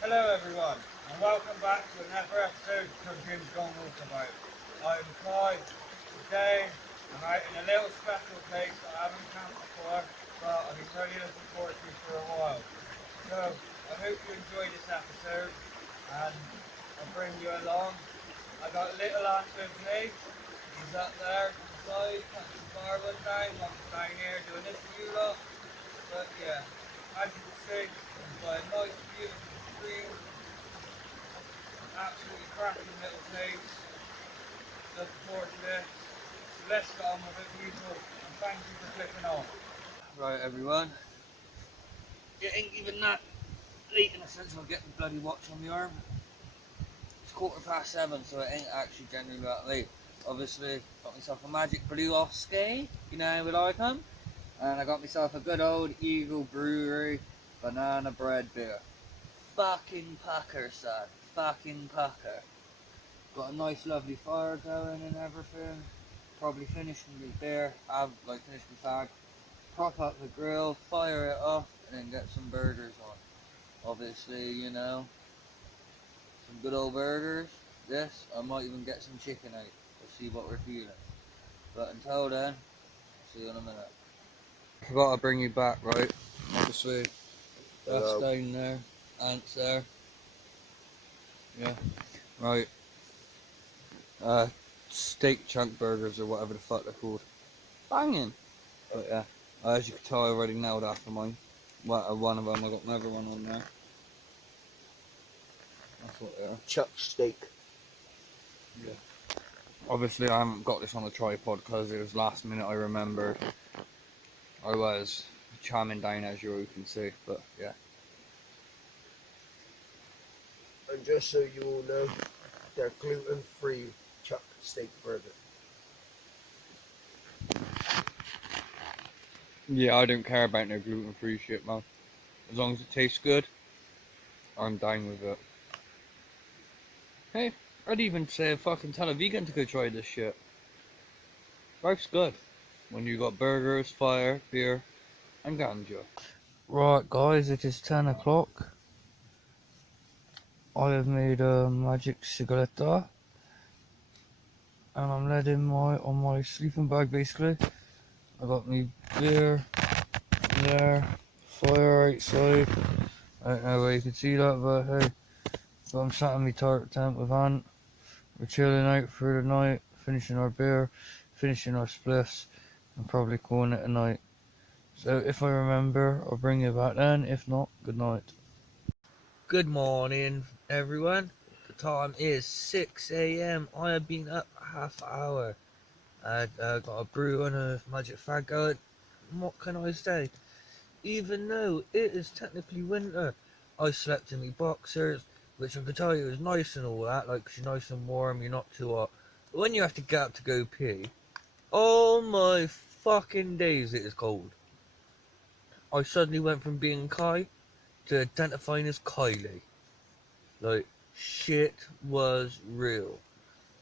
Hello everyone, and welcome back to another episode of Jim's Gone Walkabout. I'm Kai. Today I'm out in a little special place that I haven't camped before, but I've been really looking forward to for a while. So I hope you enjoy this episode, and I'll bring you along. I got little answer with me. He's up there inside, cutting some firewood down. I'm down here doing this for you lot. But yeah, as you can see, it's got a nice, beautiful stream. Absolutely cracking little place. Looking forward to this. So let's get on with it, people, and thank you for clicking on. Right, everyone. It ain't even that late in a sense I'll get the bloody watch on my arm. It's 7:15, so it ain't actually generally that late. Obviously, got myself a Magic Blue off ski, you know how we like them. And I got myself a good old Eagle Brewery banana bread beer. Fucking pucker, son. Fucking pucker. Got a nice lovely fire going and everything. Probably finishing the beer, finished the fag. Prop up the grill, fire it off, and then get some burgers on. Obviously, you know, some good old burgers. Yes, I might even get some chicken out. We'll see what we're feeling. But until then, see you in a minute. I forgot to bring you back, right? Obviously, that's down there. Ants there. Yeah. Right. Steak chunk burgers or whatever the fuck they're called. Banging! But yeah, as you can tell, I already nailed after mine. One of them, I got another one on there. That's what they are. Chuck steak. Yeah. Obviously, I haven't got this on a tripod because it was last minute. I remembered. I was charming down, as you all can see, but yeah. And just so you all know, they're gluten-free chuck steak burger. Yeah, I don't care about no gluten-free shit, man. As long as it tastes good, I'm down with it. Hey, I'd even say fucking tell a vegan to go try this shit. Life's good when you got burgers, fire, beer, and ganja. Right, guys, it is 10 o'clock. I have made a magic cigarette, and I'm letting on my sleeping bag basically. I got me beer there, fire outside. I don't know where you can see that, but hey, so I'm sat in my target tent with Ant. We're chilling out for the night, finishing our beer, finishing our spliffs, and probably calling it a night. So if I remember, I'll bring you back then. If not, good night. Good morning, everyone. The time is 6 a.m. I have been up half hour. I got a brew and a magic fag going. What can I say? Even though it is technically winter, I slept in my boxers, which I can tell you is nice and all that, like 'cause you're nice and warm, you're not too hot. But when you have to get up to go pee, oh my fucking days, it is cold. I suddenly went from being Kai to identifying as Kylie. Like, shit was real.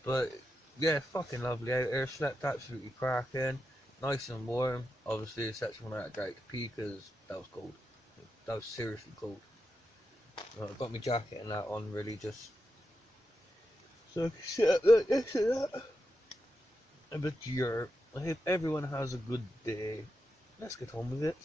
But yeah, fucking lovely out here. Slept absolutely cracking. Nice and warm. Obviously, except when I had to go out to pee because that was cold. That was seriously cold. I've got my jacket and that on, really, just so I can sit up like this and that. But yeah, I hope everyone has a good day. Let's get on with it.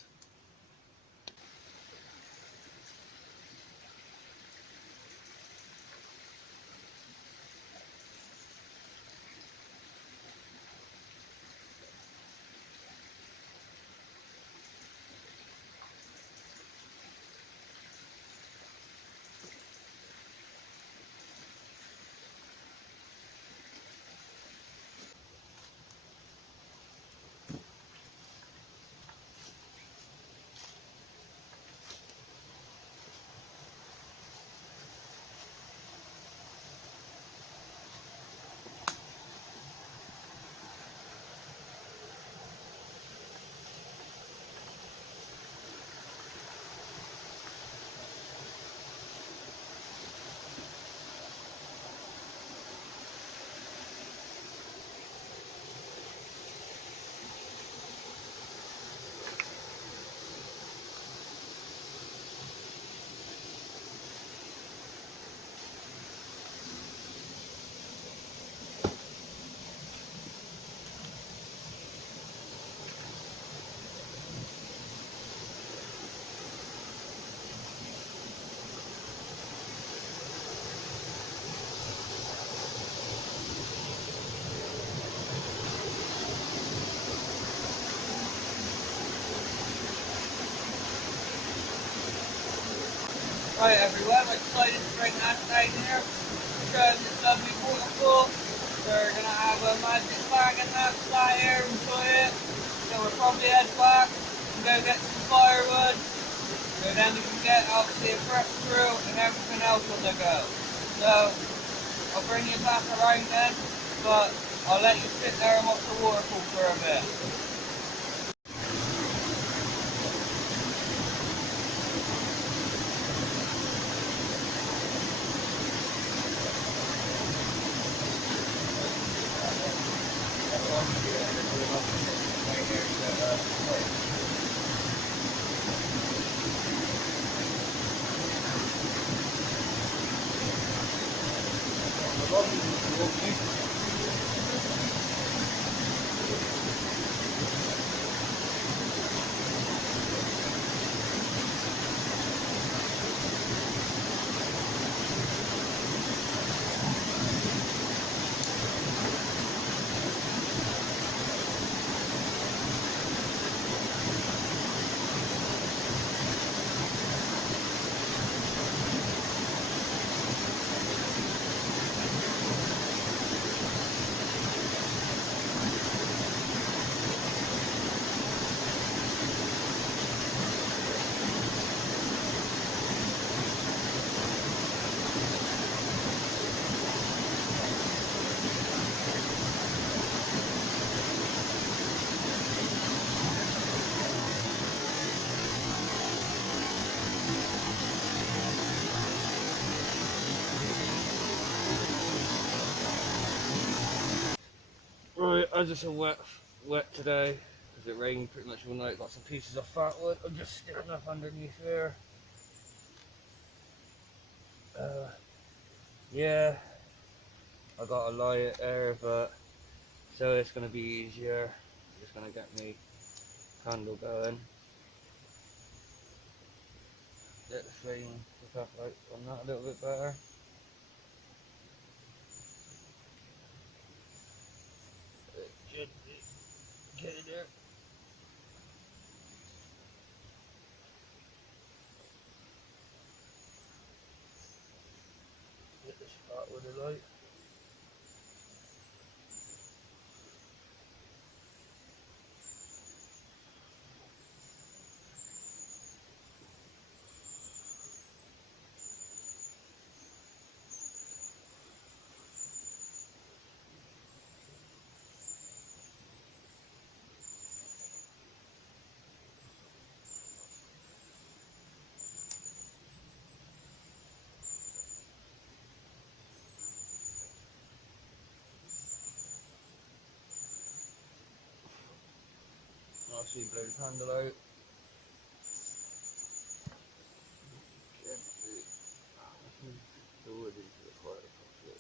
Right everyone, I decided to bring that down here to show this lovely waterfall. We're going to have a magic bag and that sat here and enjoy it. So we'll probably head back and go get some firewood. So then we can get obviously a fresh crew and everything else on the go. So I'll bring you back around then, but I'll let you sit there and watch the waterfall for a bit. Right, I just wet today because it rained pretty much all night. Got some pieces of fat wood. I'm just sticking up underneath here. Yeah, I got to lie it there, but so it's gonna be easier. I'm just gonna get me candle going. Get the flame pick up like on that a little bit better. Gently get in there. Get this fat wood alight. I'll see blow the candle out. Gently. The wood into the fire properly.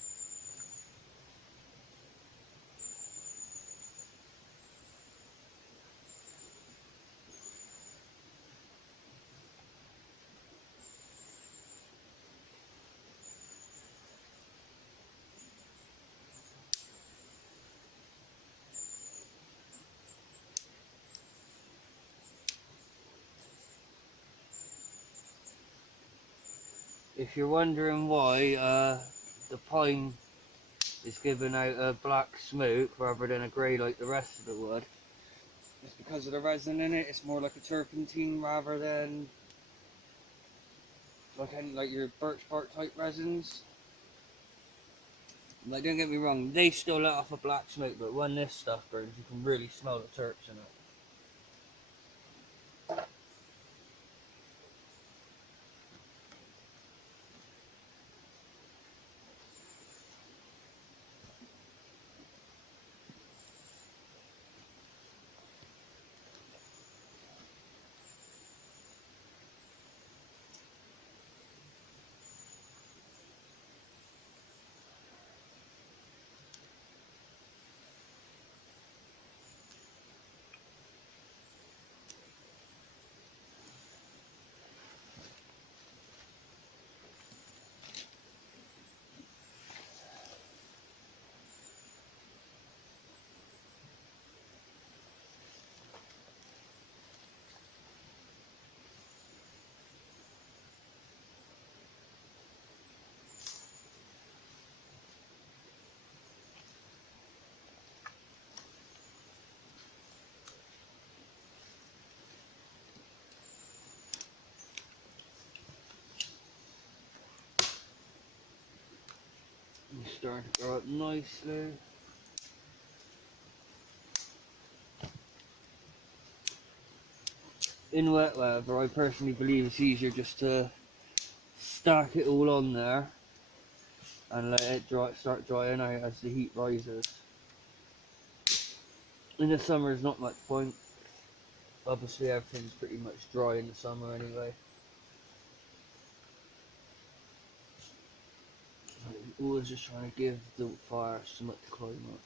If you're wondering why the pine is giving out a black smoke rather than a grey like the rest of the wood, it's because of the resin in it. It's more like a turpentine rather than like your birch bark type resins. Like, don't get me wrong, they still let off a black smoke, but when this stuff burns, you can really smell the terps in it. starting to grow up nicely. In wet weather, I personally believe it's easier just to stack it all on there and let it start drying out as the heat rises. In the summer, there's not much point. Obviously, everything's pretty much dry in the summer anyway. Always just trying to give the fire something to climb up.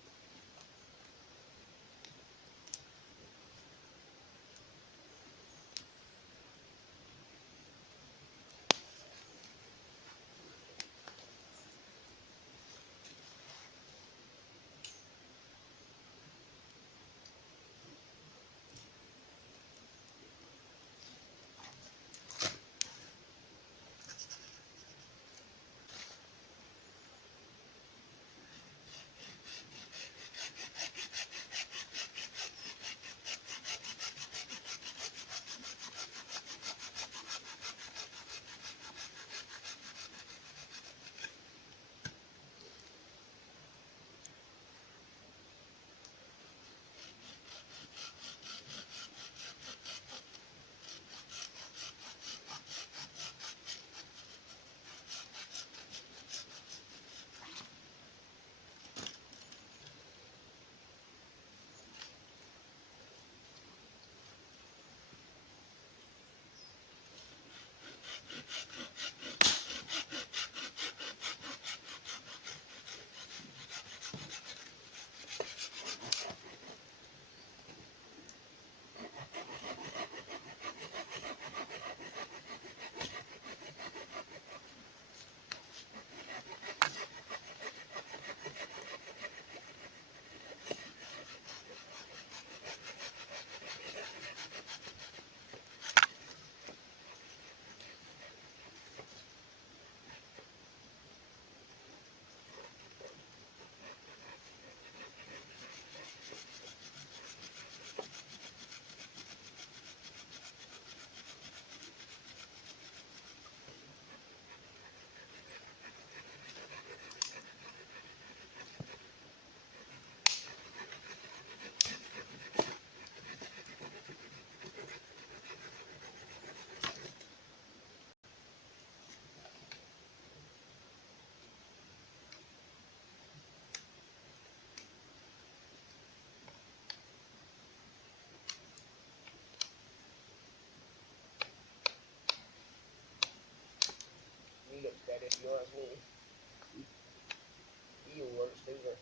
He looks dead if you ask me. He works over.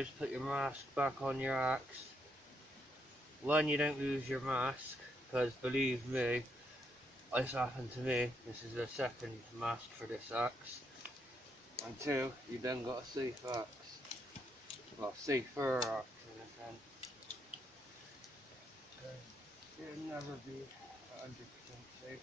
is put your mask back on your axe. One, you don't lose your mask, because believe me, this happened to me. This is the second mask for this axe. And two, you then got a safe axe. Well, safer axe in a sense. It'll never be 100% safe.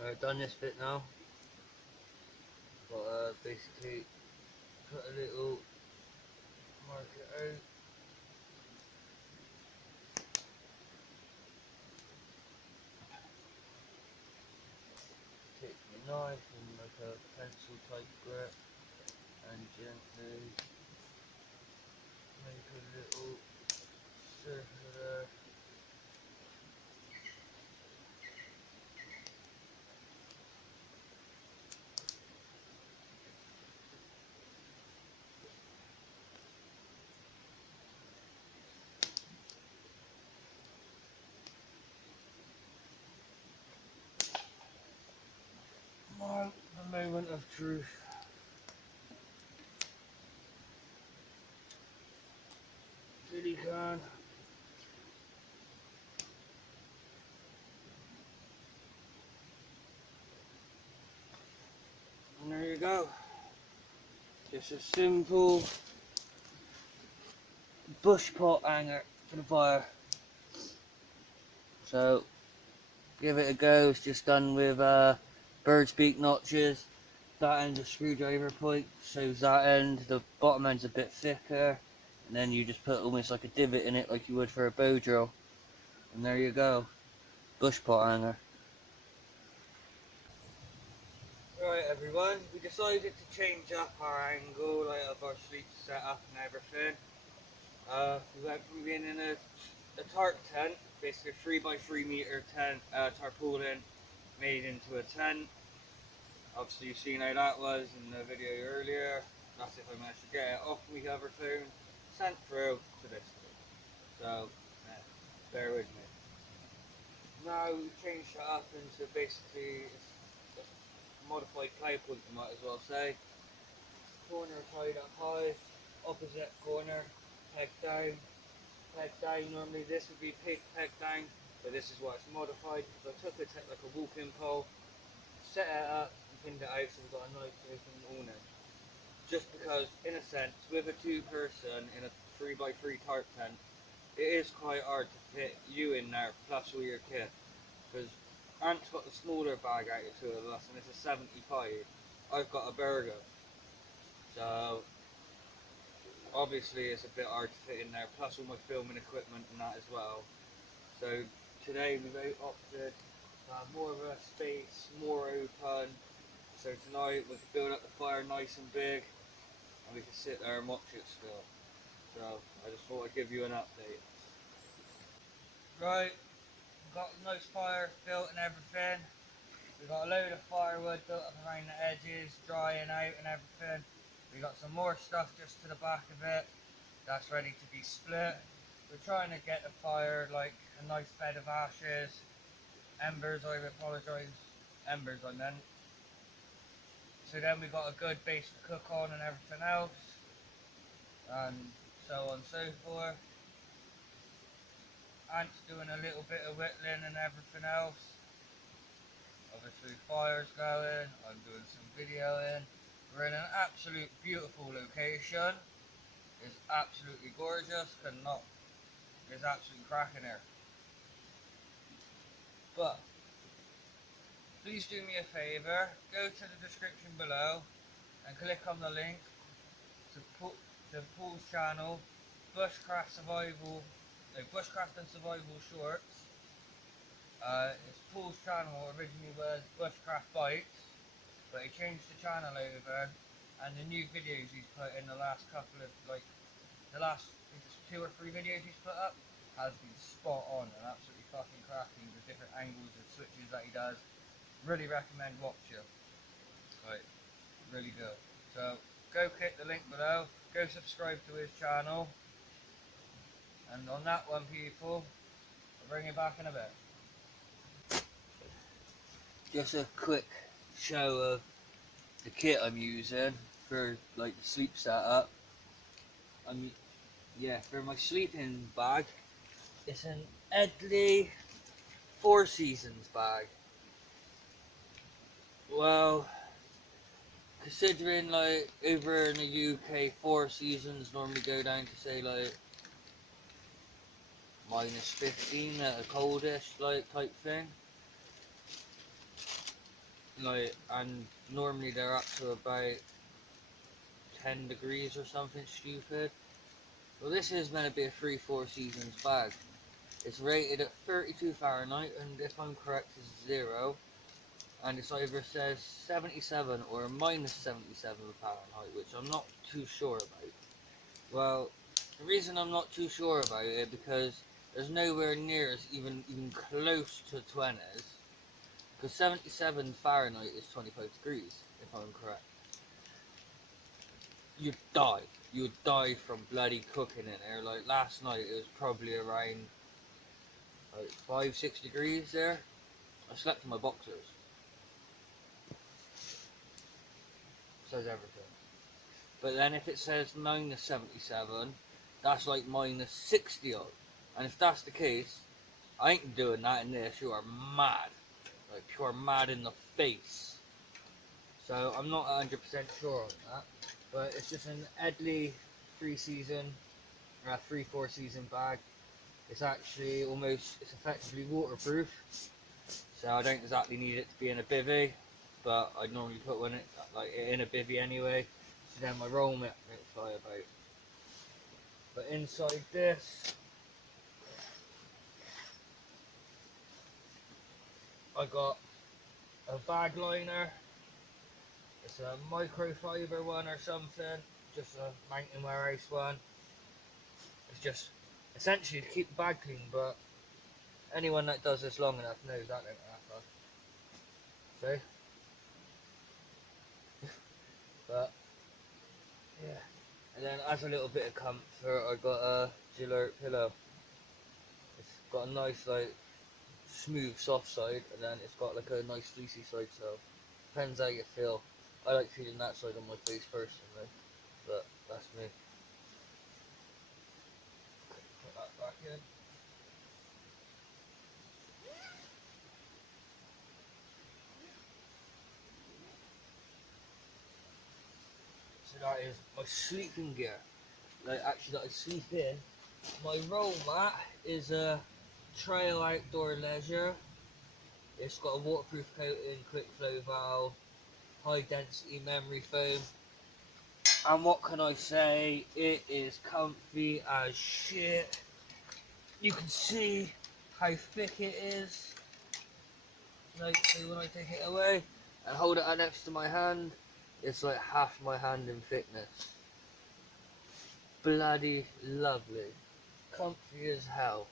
Alright, done this bit now. But basically cut a little marker out. Take your knife and like a pencil type grip and gently make a little circle there. Now, the moment of truth. Really can. And there you go. Just a simple bush pot hanger for the fire. So give it a go. It's just done with bird's beak notches. That end's a screwdriver point, shows that end. The bottom end's a bit thicker, and then you just put almost like a divot in it like you would for a bow drill. And there you go. Bush pot hanger. Right everyone, we decided to change up our angle, like of our sleep setup and everything. We went from being in a tarp tent, basically a 3x3 meter tent, tarpaulin made into a tent. Obviously you've seen how that was in the video earlier. That's if I managed to get it off my cover phone, sent through to this thing. So, bear with me. Now we've changed it up into basically a modified cloud point, you might as well say. Corner tied up high, opposite corner, peg down. Peg down, normally this would be peg down, but this is what it's modified. So I took it like a walking pole, set it up and pinned it out so we've got a nice open awning. Just because, in a sense, with a two-person in a 3x3 tarp tent, it is quite hard to fit you in there plus all your kit. Because Ant's got the smaller bag out of two of us and it's a 75. I've got a burger. So obviously it's a bit hard to fit in there, plus all my filming equipment and that as well. So today we've opted to have more of a space, more open. So tonight we can build up the fire nice and big and we can sit there and watch it still. So I just thought I'd give you an update. Right, we've got a nice fire built and everything. We've got a load of firewood built up around the edges, drying out and everything. We've got some more stuff just to the back of it that's ready to be split. We're trying to get the fire like a nice bed of ashes, embers, I apologise, embers I meant. So then we've got a good base to cook on and everything else, and so on and so forth. Ant's doing a little bit of whittling and everything else. Obviously fire's going, I'm doing some videoing. We're in an absolute beautiful location. It's absolutely gorgeous, cannot. It's absolutely cracking here. But please do me a favour, go to the description below and click on the link to Paul's channel, Bushcraft and Survival Shorts. It's Paul's channel originally was Bushcraft Bites, but he changed the channel over, and the new videos he's put in the last couple of, like, the last 2 or 3 videos he's put up has been spot on and absolutely fucking cracking with different angles and switches that he does. Really recommend watching. Right, really good. So go click the link below, go subscribe to his channel, and on that one, people, I'll bring you back in a bit. Just a quick show of the kit I'm using for like the sleep setup. For my sleeping bag, it's an Edley 4 Seasons bag. Well, considering like over in the UK 4 Seasons normally go down to say like -15 at the coldest like type thing. Like, and normally they're up to about 10 degrees or something stupid. Well, this is meant to be a 3-4 Seasons bag. It's rated at 32 Fahrenheit, and if I'm correct, it's 0. And it's either says 77 or -77 Fahrenheit, which I'm not too sure about. Well, the reason I'm not too sure about it because there's nowhere near as even close to 20s. Because 77 Fahrenheit is 25 degrees, if I'm correct. You'd die. You'd die from bloody cooking in there. Like last night, it was probably around like 5-6 degrees there. I slept in my boxers. Says everything. But then if it says -77, that's like -60 odd. And if that's the case, I ain't doing that in this. You are mad. Like pure mad in the face. So I'm not 100% sure on that. But it's just an Edley 3-4 season bag. It's actually it's effectively waterproof. So I don't exactly need it to be in a bivvy, but I'd normally put one in a bivvy anyway. So then my roll mitt won't fly about. But inside this, I got a bag liner. It's a microfiber one or something, just a mountain warehouse one. It's just essentially to keep the bag clean, but anyone that does this long enough knows that don't happen. See? But yeah. And then as a little bit of comfort, I got a Gillette pillow. It's got a nice like smooth soft side, and then it's got like a nice fleecy side, so depends how you feel. I like feeling that side on my face personally, but that's me. Put that back in. So that is my sleeping gear. Like actually that I sleep in. My roll mat is a Trail Outdoor Leisure. It's got a waterproof coating, quick flow valve, high density memory foam. And what can I say? It is comfy as shit. You can see how thick it is. Like, see when I take it away and hold it next to my hand, it's like half my hand in thickness. Bloody lovely. Comfy as hell.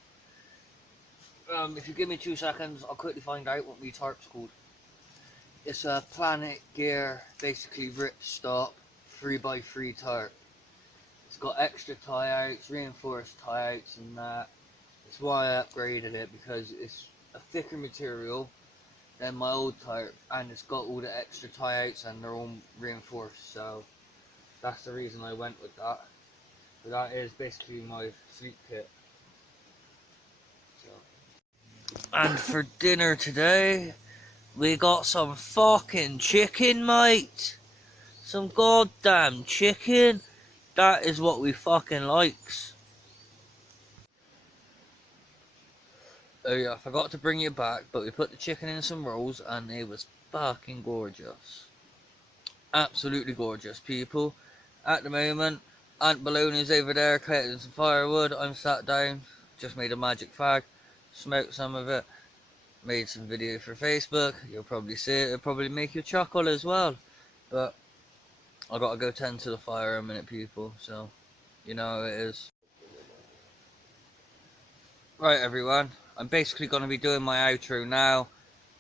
If you give me 2 seconds, I'll quickly find out what my tarp's called. It's a Planet Gear, basically ripstop 3x3 tarp. It's got extra tie outs, reinforced tie outs and that. That's why I upgraded it, because it's a thicker material than my old tarp, and it's got all the extra tie outs and they're all reinforced, so that's the reason I went with that. But that is basically my sleep kit. So. And for dinner today, we got some fucking chicken, mate. Some goddamn chicken. That is what we fucking likes. Oh yeah, I forgot to bring you back, but we put the chicken in some rolls and it was fucking gorgeous. Absolutely gorgeous, people. At the moment, Aunt Baloney's over there collecting some firewood. I'm sat down, just made a magic fag, smoked some of it, made some video for Facebook. You'll probably see it, it'll probably make you chuckle as well. But I gotta go tend to the fire in a minute, people, so you know how it is. Right, everyone, I'm basically gonna be doing my outro now.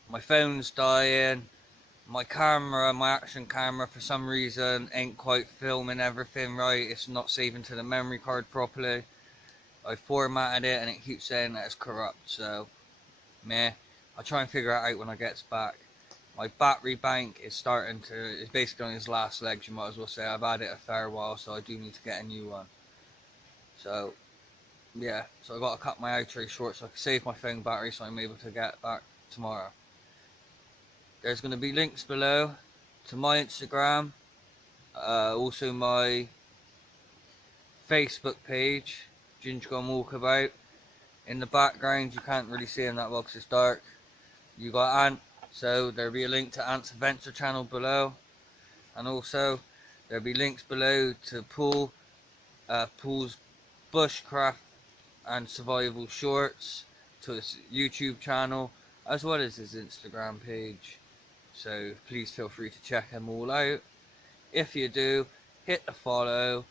My phone's dying. My camera, my action camera, for some reason ain't quite filming everything right. It's not saving to the memory card properly. I formatted it and it keeps saying that it's corrupt, so meh. I'll try and figure it out when I get back. My battery bank is starting to, it's basically on its last legs, you might as well say. I've had it a fair while, so I do need to get a new one. So yeah, so I got to cut my outro short so I can save my phone battery so I'm able to get back tomorrow. There's going to be links below to my Instagram, also my Facebook page, Ginger Gone Walkabout. In the background, you can't really see him that well because it's dark. You got Ant, so there'll be a link to Ant's adventure channel below, and also there'll be links below to Paul's bushcraft and survival shorts, to his YouTube channel, as well as his Instagram page. So please feel free to check them all out. If you do, hit the follow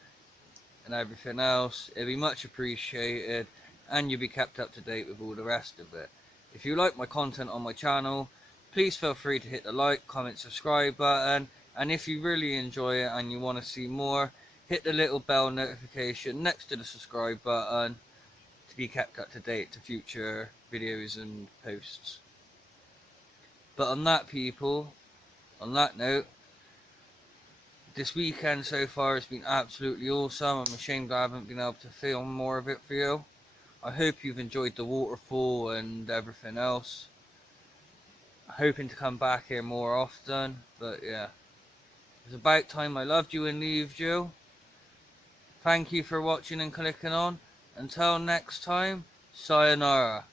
and everything else. It'd be much appreciated, and you'll be kept up to date with all the rest of it. If you like my content on my channel, please feel free to hit the like, comment, subscribe button. And if you really enjoy it and you want to see more, hit the little bell notification next to the subscribe button to be kept up to date to future videos and posts. But on that, people, on that note, this weekend so far has been absolutely awesome. I'm ashamed I haven't been able to film more of it for you. I hope you've enjoyed the waterfall and everything else. Hoping to come back here more often, but yeah. It's about time I loved you and leaved you. Thank you for watching and clicking on. Until next time, sayonara.